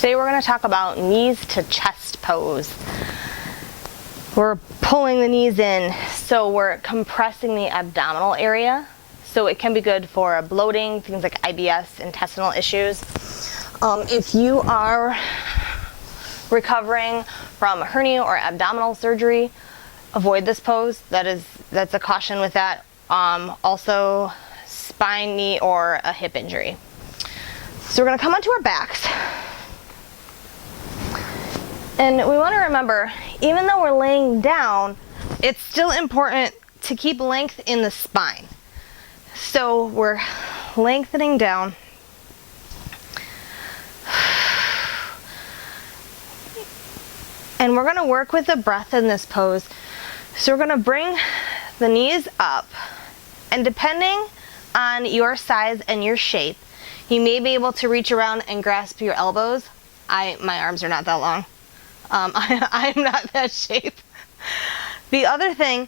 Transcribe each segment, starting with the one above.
Today we're going to talk about knees to chest pose. We're pulling the knees in, so we're compressing the abdominal area. So it can be good for bloating, things like IBS, intestinal issues. If you are recovering from hernia or abdominal surgery, avoid this pose. That's a caution with that. Also, spine, knee, or a hip injury. So we're going to come onto our backs. And we want to remember, even though we're laying down, it's still important to keep length in the spine. So we're lengthening down. And we're going to work with the breath in this pose. So we're going to bring the knees up. And depending on your size and your shape, you may be able to reach around and grasp your elbows. My arms are not that long. I'm not that shape. The other thing,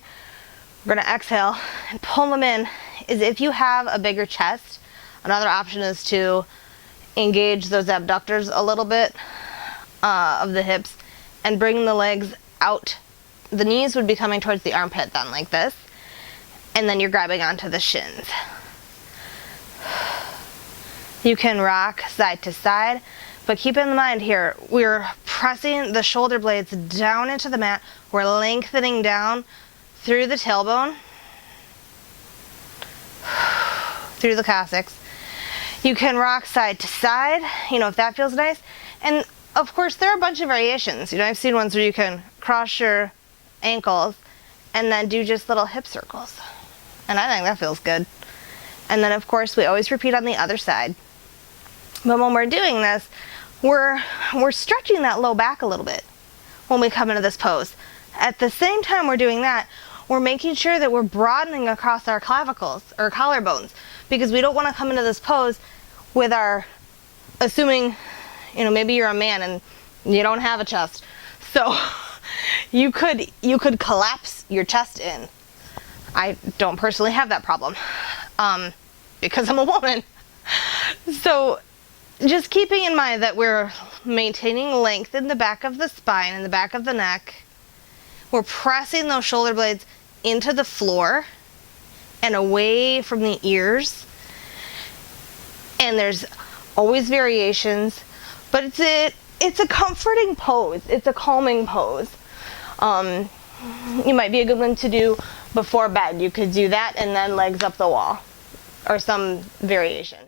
we're going to exhale and pull them in, is if you have a bigger chest, another option is to engage those abductors a little bit of the hips and bring the legs out. The knees would be coming towards the armpit then, like this, and then you're grabbing onto the shins. You can rock side to side, but keep in mind here, we're pressing the shoulder blades down into the mat. We're lengthening down through the tailbone, through the coccyx. You can rock side to side, if that feels nice. And of course, there are a bunch of variations. I've seen ones where you can cross your ankles and then do just little hip circles. And I think that feels good. And then of course, we always repeat on the other side. But when we're doing this, we're stretching that low back a little bit when we come into this pose. At the same time we're doing that, we're making sure that we're broadening across our clavicles or collarbones, because we don't want to come into this pose with our, assuming, maybe you're a man and you don't have a chest. So you could collapse your chest in. I don't personally have that problem because I'm a woman. So just keeping in mind that we're maintaining length in the back of the spine and the back of the neck. We're pressing those shoulder blades into the floor and away from the ears. And there's always variations, but it's a comforting pose. It's a calming pose. It might be a good one to do before bed. You could do that and then legs up the wall or some variation.